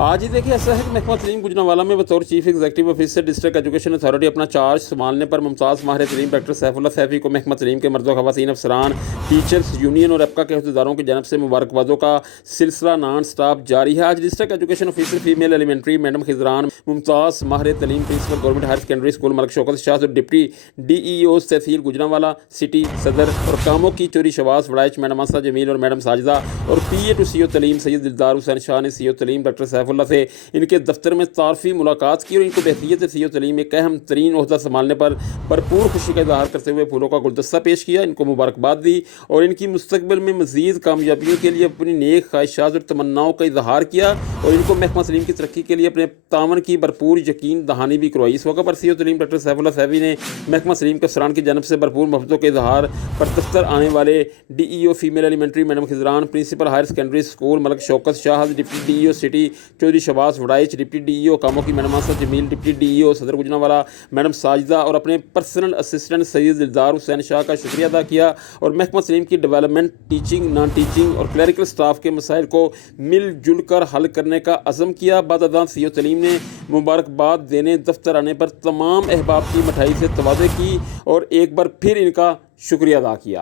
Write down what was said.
آج ہی دیکھیے ایسا ہے کہ محکمہ تعلیم گوجرانوالہ میں بطور chief executive officer district education authority اپنا چارج سنبھالنے پر ممتاز ماہر تعلیم ڈاکٹر سیف اللہ سیفی کو محکمہ تعلیم کے مرد و خواتین افسران، ٹیچرز یونین اور ایپکا کے عہدیداروں کی جانب سے مبارکبادوں کا سلسلہ نان سٹاپ جاری ہے۔ آج district education officer female elementary madam Khizran Mumtaz ماہر تعلیم principal government higher secondary school Malik Shaukat Shah اور ڈپٹی ڈی ای اوز تحصیل گوجرانوالہ سٹی صدر اور کاموں کی چوری شواز وڑائچ میڈم آسا جمیل اور میڈم ساجدہ اور پی اے ٹو سی او تعلیم سید دلدار حسین شاہ نے سی او تعلیم ڈاکٹر سیف اللہ سے ان کے دفتر میں تعارفی ملاقات کی اور ان کو بحیثیت سی او تعلیم ایک اہم ترین عہدہ سنبھالنے پر بھرپور خوشی کا اظہار کرتے ہوئے پھولوں کا گلدستہ پیش کیا، ان کو مبارکباد دی اور ان کی مستقبل میں مزید کامیابیوں کے لیے اپنی نیک خواہشات اور تمناؤں کا اظہار کیا اور ان کو محکمہ تعلیم کی ترقی کے لیے اپنے تعاون کی بھرپور یقین دہانی بھی کروائی۔ اس موقع پر سی او تعلیم ڈاکٹر سیف اللہ سیفی نے محکمہ تعلیم کے افسران کی جانب سے بھرپور محبتوں کے اظہار پر دفتر آنے والے D E O female elementary madam Khizran, principal higher secondary school Malik Shaukat Shah, deputy D E O city Chaudhry Shawaz Waraich, deputy D E O کاموں کی میڈم آسا جمیل، ڈپٹی ڈی ای او صدر گوجرانوالہ میڈم ساجدہ اور اپنے پرسنل اسسٹنٹ سید دلدار حسین شاہ کا شکریہ ادا کیا اور محکمہ تعلیم کی ڈیولپمنٹ، ٹیچنگ، نان ٹیچنگ اور کلیریکل سٹاف کے مسائل کو مل جل کر حل کرنے کا عزم کیا۔ بعد ازاں سی او تعلیم نے مبارکباد دینے دفتر آنے پر تمام احباب کی مٹھائی سے تواضع کی اور ایک بار پھر ان کا شکریہ ادا کیا۔